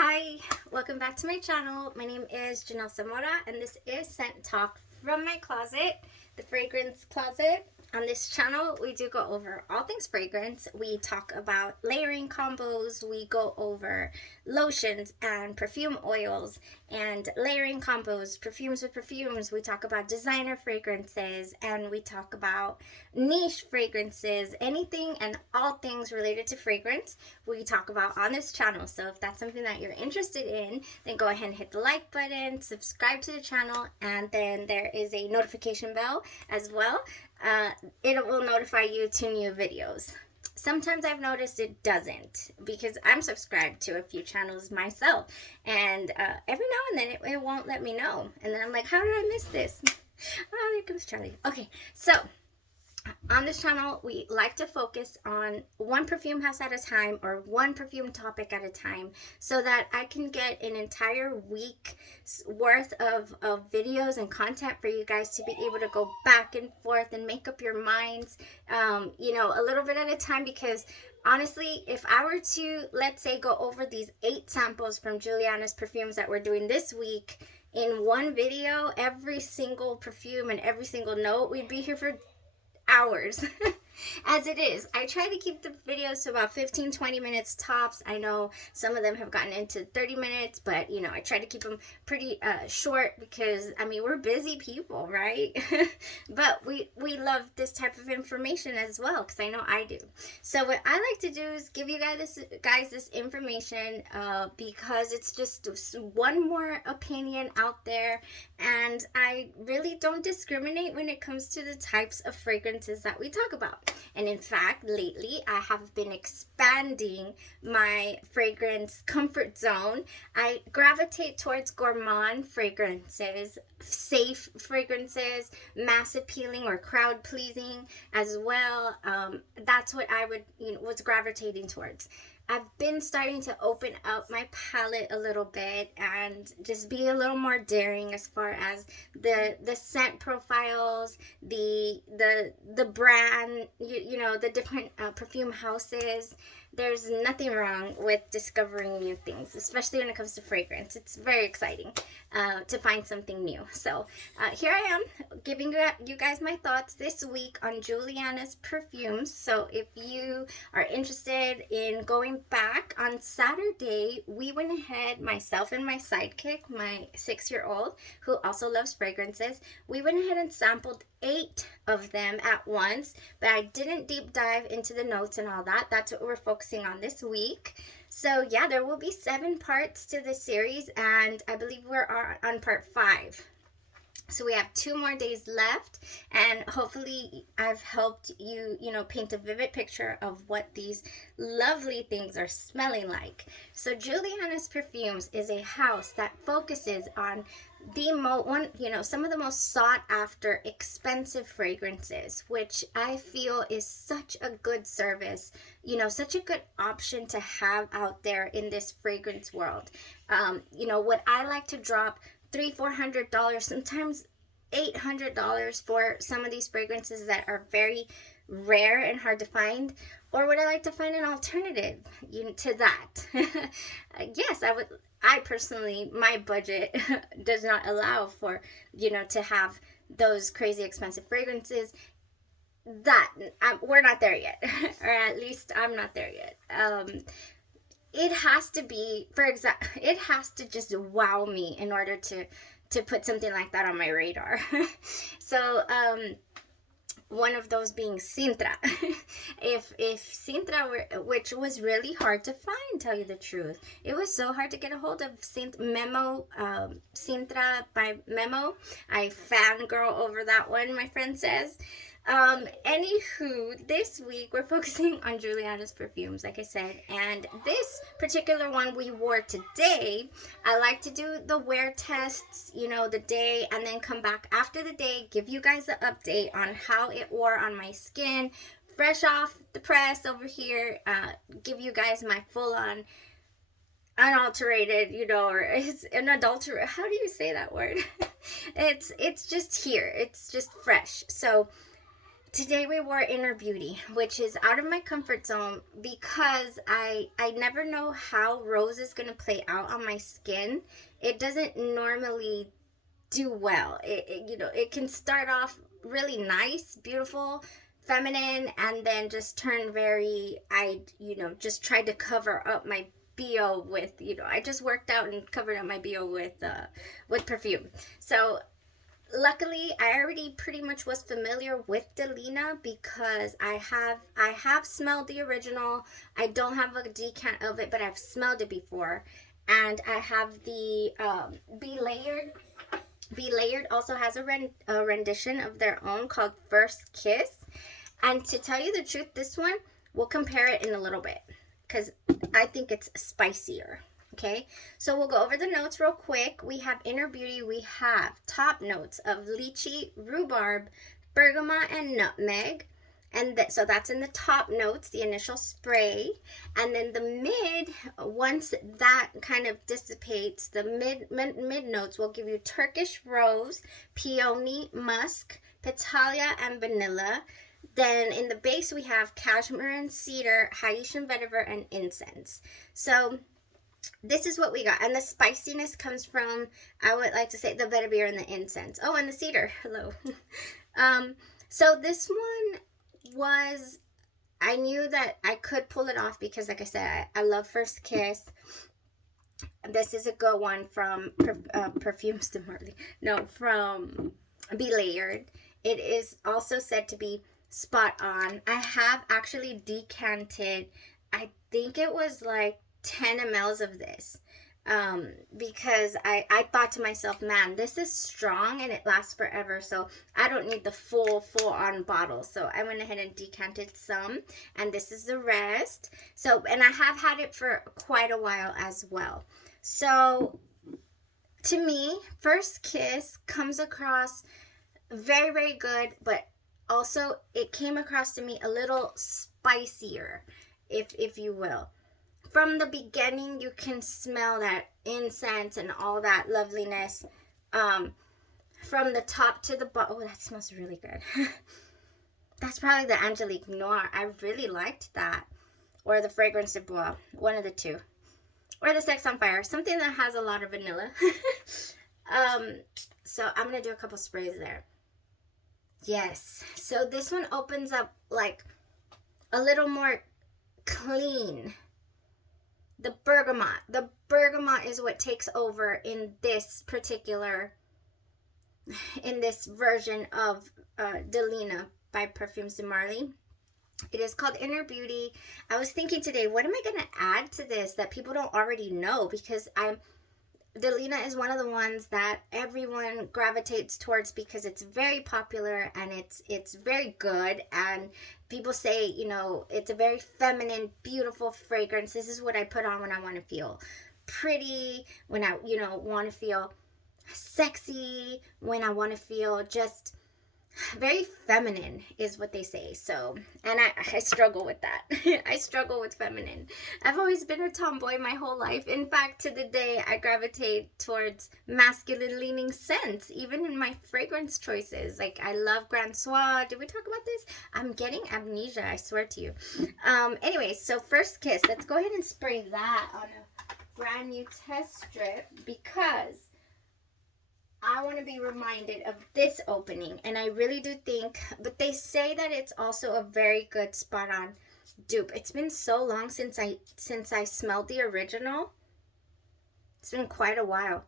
Hi, welcome back to my channel. My name is Janelle and this is Scent Talk from my closet, the fragrance closet. On this channel, we do go over all things fragrance. We talk about layering combos. We go over lotions and perfume oils and layering combos, perfumes with perfumes. We talk about designer fragrances and we talk about niche fragrances, anything and all things related to fragrance we talk about on this channel. So if that's something that you're interested in, then go ahead and hit the like button, subscribe to the channel, and then there is a notification bell as well. It will notify you to new videos. Sometimes I've noticed it doesn't because I'm subscribed to a few channels myself, and every now and then it won't let me know, and then I'm like, how did I miss this? Oh, there comes Charlie. Okay, so on this channel, we like to focus on one perfume house at a time or one perfume topic at a time so that I can get an entire week's worth of videos and content for you guys to be able to go back and forth and make up your minds, a little bit at a time. Because honestly, if I were to, let's say, go over these 8 samples from Julianna's perfumes that we're doing this week in one video, every single perfume and every single note, we'd be here for hours. As it is, I try to keep the videos to about 15-20 minutes tops. I know some of them have gotten into 30 minutes, but I try to keep them pretty short because we're busy people, right? But we love this type of information as well, because I know I do. So what I like to do is give you guys this information because it's just one more opinion out there, and I really don't discriminate when it comes to the types of fragrances that we talk about. And in fact, lately I have been expanding my fragrance comfort zone. I gravitate towards gourmand fragrances, safe fragrances, mass appealing or crowd pleasing as well. That's what I was gravitating towards. I've been starting to open up my palette a little bit and just be a little more daring as far as the scent profiles, the brand, the different perfume houses. There's nothing wrong with discovering new things, especially when it comes to fragrance. It's very exciting to find something new. So here I am giving you guys my thoughts this week on Julianna's perfumes. So if you are interested in going back, on Saturday, we went ahead, myself and my sidekick, my 6-year-old, who also loves fragrances, we went ahead and sampled 8 of them at once, but I didn't deep dive into the notes and all that. That's what we're focusing on this week. So yeah, there will be 7 parts to this series, and I believe we're on part 5. So we have 2 more days left, and hopefully I've helped you, paint a vivid picture of what these lovely things are smelling like. So Julianna's Perfumes is a house that focuses on some of the most sought after expensive fragrances, which I feel is such a good service, such a good option to have out there in this fragrance world. What I like to drop $300-400, sometimes $800 for some of these fragrances that are very rare and hard to find, or would I like to find an alternative to that? Yes, I would. I personally, my budget does not allow for to have those crazy expensive fragrances. That we're not there yet, or at least I'm not there yet. It has to be, it has to just wow me in order to put something like that on my radar. So one of those being Sintra. if Sintra were, which was really hard to find, tell you the truth. It was so hard to get a hold of Sintra by Memo. I fangirl over that one, my friend says. Anywho, this week we're focusing on Julianna's Perfumes, like I said, and this particular one we wore today. I like to do the wear tests, the day, and then come back after the day, give you guys an update on how it wore on my skin, fresh off the press over here, give you guys my full-on unalterated, or it's an adulterated, how do you say that word? It's just here, it's just fresh. So Today we wore Inner Beauty, which is out of my comfort zone because I never know how rose is going to play out on my skin. It doesn't normally do well. It can start off really nice, beautiful, feminine, and then just turn very, just tried to cover up my BO with, I just worked out and covered up my BO with perfume. So luckily I already pretty much was familiar with Delina because I have smelled the original. I don't have a decant of it, but I've smelled it before. And I have the Be Layered. Be Layered also has a rendition of their own called First Kiss. And to tell you the truth, this one, we'll compare it in a little bit because I think it's spicier. Okay, so we'll go over the notes real quick. We have Inner Beauty. We have top notes of lychee, rhubarb, bergamot, and nutmeg. And so that's in the top notes, the initial spray. And then the mid, once that kind of dissipates, the mid notes will give you Turkish rose, peony, musk, petalia, and vanilla. Then in the base, we have cashmere and cedar, Haitian vetiver, and incense. So this is what we got. And the spiciness comes from, I would like to say, the vetiver and the incense. Oh, and the cedar. Hello. So this one was, I knew that I could pull it off because, like I said, I love First Kiss. This is a good one from Perfumes de Marley. No, from Be Layered. It is also said to be spot on. I have actually decanted, I think it was like 10 mLs of this because I thought to myself, man, this is strong and it lasts forever, so I don't need the full on bottle. So I went ahead and decanted some, and this is the rest. So, and I have had it for quite a while as well. So to me, First Kiss comes across very, very good, but also it came across to me a little spicier, if you will. From the beginning, you can smell that incense and all that loveliness. From the top to the bottom. Oh, that smells really good. That's probably the Angelique Noir. I really liked that. Or the Fragrance de Bois. One of the two. Or the Sex on Fire. Something that has a lot of vanilla. So I'm going to do a couple sprays there. Yes. So this one opens up like a little more clean. The bergamot is what takes over in this particular, in this version of Delina by Perfumes de Marley. It is called Inner Beauty. I was thinking today, what am I going to add to this that people don't already know? Because Delina is one of the ones that everyone gravitates towards because it's very popular and it's very good, and people say, it's a very feminine, beautiful fragrance. This is what I put on when I want to feel pretty, when I, want to feel sexy, when I want to feel just very feminine is what they say. So, and I struggle with that. I struggle with feminine. I've always been a tomboy my whole life. In fact, to the day, I gravitate towards masculine leaning scents, even in my fragrance choices. Like, I love Grand Soir. Did we talk about this? I'm getting amnesia, I swear to you. Anyways, so First Kiss. Let's go ahead and spray that on a brand new test strip because I want to be reminded of this opening, and I really do think, but they say that it's also a very good spot on dupe. It's been so long since I smelled the original. It's been quite a while.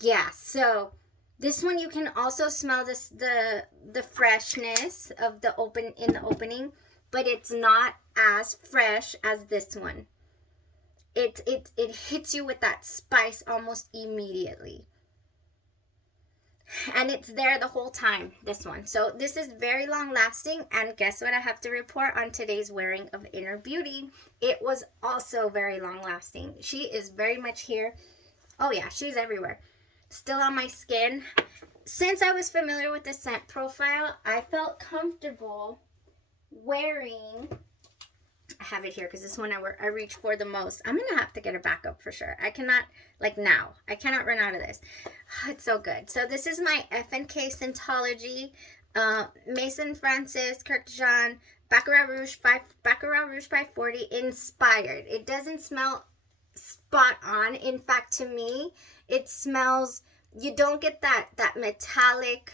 Yeah, so this one you can also smell the freshness of in the opening, but it's not as fresh as this one. It hits you with that spice almost immediately. And it's there the whole time, this one. So this is very long lasting. And guess what I have to report on today's wearing of Inner Beauty? It was also very long lasting. She is very much here. Oh yeah, she's everywhere. Still on my skin. Since I was familiar with the scent profile, I felt comfortable wearing, I have it here because this one I reach for the most. I'm going to have to get a backup for sure. I cannot, I cannot run out of this. It's so good. So this is my FNK Scentology Mason Francis, Kirk Jean, Baccarat Rouge 540 inspired. It doesn't smell spot on. In fact, to me, it smells, you don't get that metallic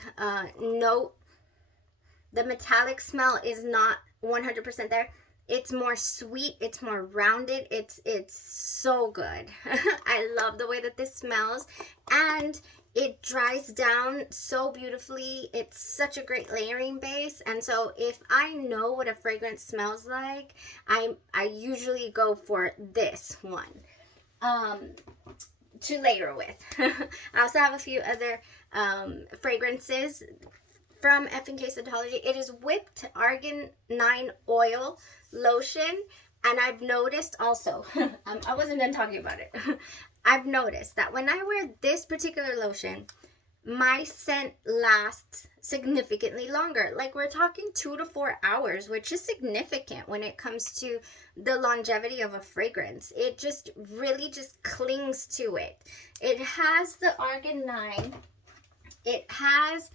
note. The metallic smell is not 100% there. It's more sweet, it's more rounded. It's so good. I love the way that this smells, and it dries down so beautifully. It's such a great layering base. And so if I know what a fragrance smells like, I usually go for this one to layer with. I also have a few other fragrances from F&K Scientology. It is whipped argan 9 oil lotion. And I've noticed also, I wasn't done talking about it. I've noticed that when I wear this particular lotion, my scent lasts significantly longer. Like, we're talking 2 to 4 hours, which is significant when it comes to the longevity of a fragrance. It just really just clings to it. It has the argan 9. It has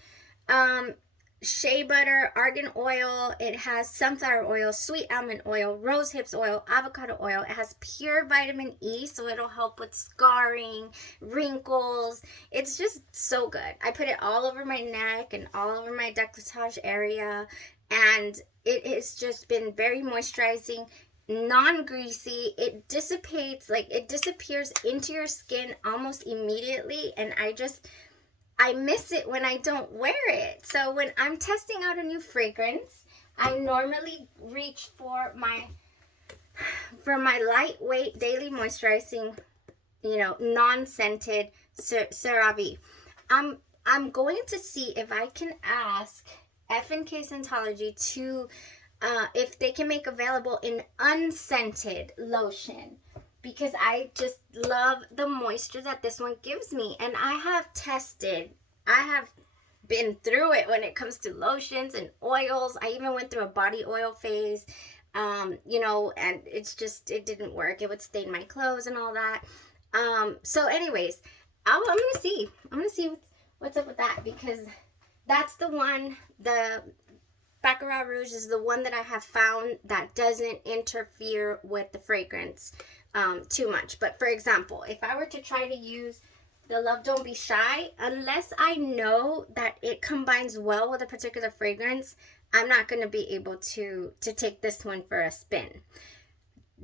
shea butter, argan oil. It has sunflower oil, sweet almond oil, rose hips oil, avocado oil. It has pure vitamin E, so it'll help with scarring, wrinkles. It's just so good. I put it all over my neck and all over my décolletage area, and it has just been very moisturizing, non-greasy. It dissipates, like it disappears into your skin almost immediately, and I miss it when I don't wear it. So when I'm testing out a new fragrance, I normally reach for my lightweight daily moisturizing, non-scented CeraVe. I'm going to see if I can ask F&K Scientology to if they can make available an unscented lotion, because I just love the moisture that this one gives me. And I have been through it when it comes to lotions and oils. I even went through a body oil phase, and it didn't work. It would stain my clothes and all that. So anyways, I'm going to see what's up with that, because that's the one, the Baccarat Rouge is the one that I have found that doesn't interfere with the fragrance too much. But for example, if I were to try to use the Love Don't Be Shy, unless I know that it combines well with a particular fragrance, I'm not going to be able to take this one for a spin.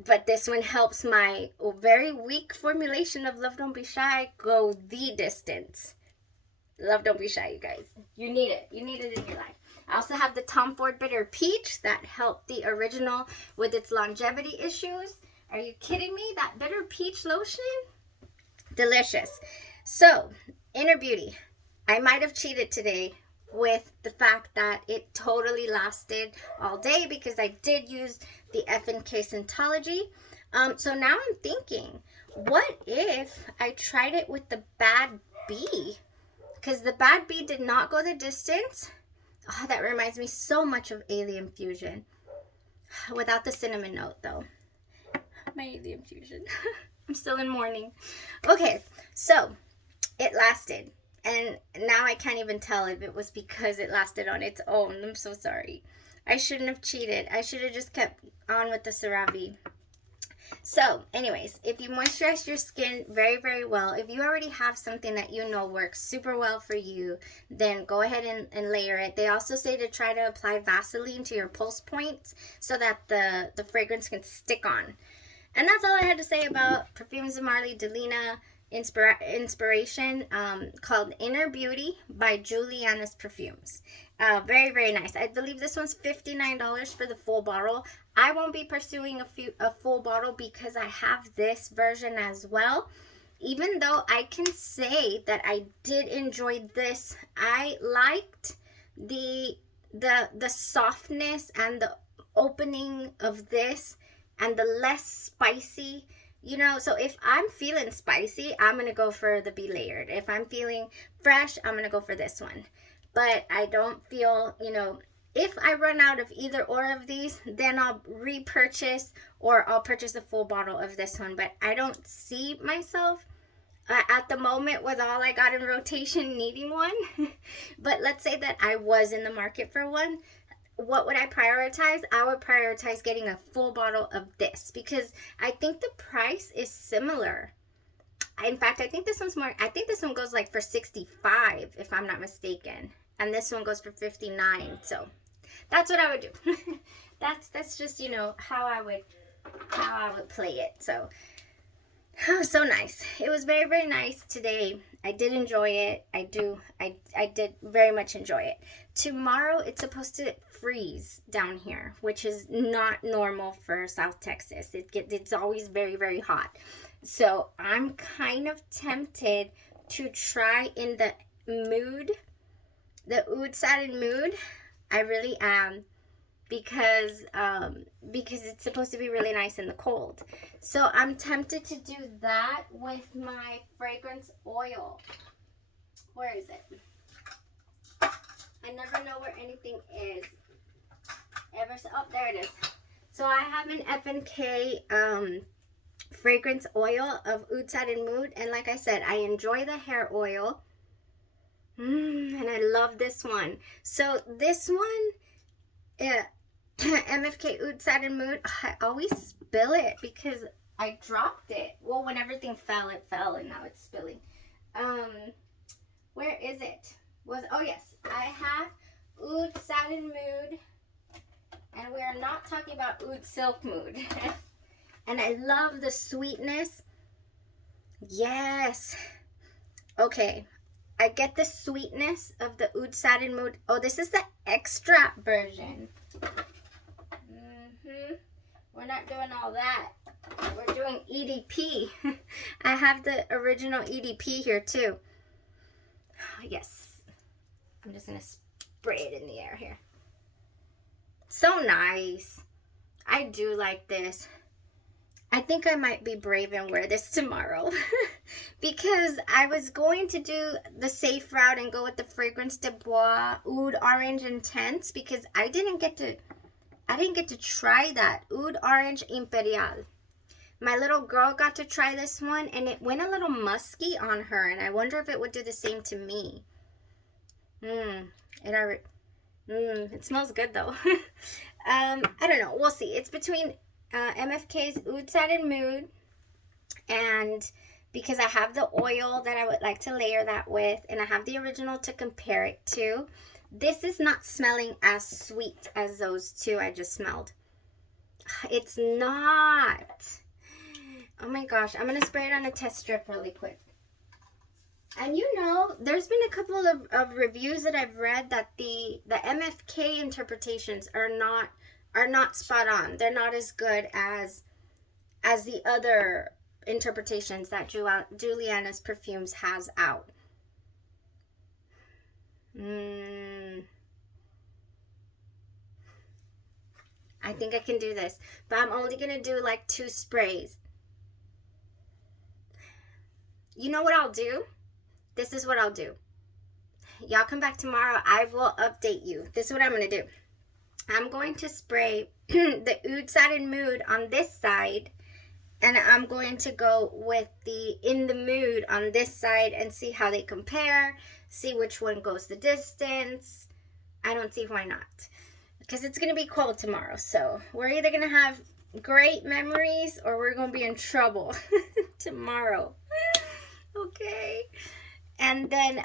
But this one helps my very weak formulation of Love Don't Be Shy go the distance. Love Don't Be Shy, you guys. You need it. You need it in your life. I also have the Tom Ford Bitter Peach that helped the original with its longevity issues. Are you kidding me? That bitter peach lotion? Delicious. So, Inner Beauty. I might have cheated today with the fact that it totally lasted all day, because I did use the F&K Scientology. So now I'm thinking, what if I tried it with the Bad Bee? Because the Bad Bee did not go the distance. Oh, that reminds me so much of Alien Fusion. Without the cinnamon note, though. My Alien Fusion. I'm still in mourning. Okay, so it lasted. And now I can't even tell if it was because it lasted on its own. I'm so sorry. I shouldn't have cheated. I should have just kept on with the CeraVe. So, anyways, if you moisturize your skin very, very well, if you already have something that you know works super well for you, then go ahead and layer it. They also say to try to apply Vaseline to your pulse points so that the fragrance can stick on. And that's all I had to say about Perfumes and Marley Delina inspiration called Inner Beauty by Julianna's Perfumes. Very, very nice. I believe this one's $59 for the full bottle. I won't be pursuing a full bottle because I have this version as well. Even though I can say that I did enjoy this. I liked the softness and the opening of this and the less spicy. So if I'm feeling spicy, I'm going to go for the Be Layered. If I'm feeling fresh, I'm going to go for this one. But I don't feel, if I run out of either or of these, then I'll repurchase or I'll purchase a full bottle of this one. But I don't see myself at the moment with all I got in rotation needing one. But let's say that I was in the market for one. What would I prioritize? I would prioritize getting a full bottle of this because I think the price is similar. In fact, I think this one's more, I think this one goes like for $65 if I'm not mistaken. And this one goes for $59. So that's what I would do. That's just, you know, how I would play it. So oh, so nice. It was very, very nice today. I did enjoy it. I did very much enjoy it. Tomorrow it's supposed to freeze down here, which is not normal for South Texas. It's always very, very hot. So I'm kind of tempted to try in the mood, the Oud Satin mood. I really am. Because it's supposed to be really nice in the cold. So I'm tempted to do that with my fragrance oil. Where is it? I never know where anything is. Oh, there it is. So I have an F&K fragrance oil of Oud Satin Mood. And like I said, I enjoy the hair oil. And I love this one. So this one, MFK Oud Satin Mood, I always spill it because I dropped it. Well, when everything fell, it fell, and now it's spilling. Where is it? Oh yes, I have Oud Satin Mood, and we are not talking about Oud Silk Mood. And I love the sweetness. Yes. Okay. I get the sweetness of the Oud Satin Mood. Oh, this is the extra version. We're not doing all that. We're doing EDP. I have the original EDP here too. Yes. I'm just going to spray it in the air here. So nice. I do like this. I think I might be brave and wear this tomorrow. Because I was going to do the safe route and go with the Fragrance de Bois Oud Orange Intense because I didn't get to try that Oud Orange Imperial. My little girl got to try this one and it went a little musky on her, and I wonder if it would do the same to me. It smells good though. I don't know. We'll see. It's between MFK's Oud Satin Mood, and because I have the oil that I would like to layer that with, and I have the original to compare it to. This is not smelling as sweet as those two I just smelled. It's not. Oh my gosh. I'm going to spray it on a test strip really quick. And you know, there's been a couple of reviews that I've read that the MFK interpretations are not spot on. They're not as good as the other interpretations that Julianna's Perfumes has out. I think I can do this, but I'm only gonna do like 2 sprays. You know what I'll do? This is what I'll do. Y'all come back tomorrow. I will update you. This is what I'm gonna do. I'm going to spray the Oud Satin Mood on this side, and I'm going to go with the In the Mood on this side and see how they compare, see which one goes the distance. I don't see why not, because it's going to be cold tomorrow, so we're either going to have great memories or we're going to be in trouble tomorrow. Okay. And then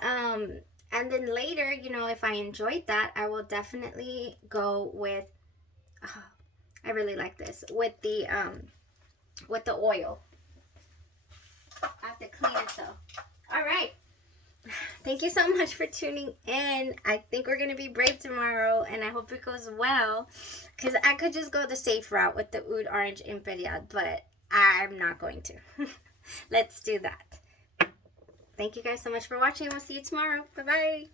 later, you know, if I enjoyed that, I will definitely go with, I really like this, with the oil. I have to clean it though. All right. Thank you so much for tuning in. I think we're going to be brave tomorrow, and I hope it goes well, because I could just go the safe route with the Oud Orange Imperial, but I'm not going to. Let's do that. Thank you guys so much for watching. We'll see you tomorrow. Bye-bye.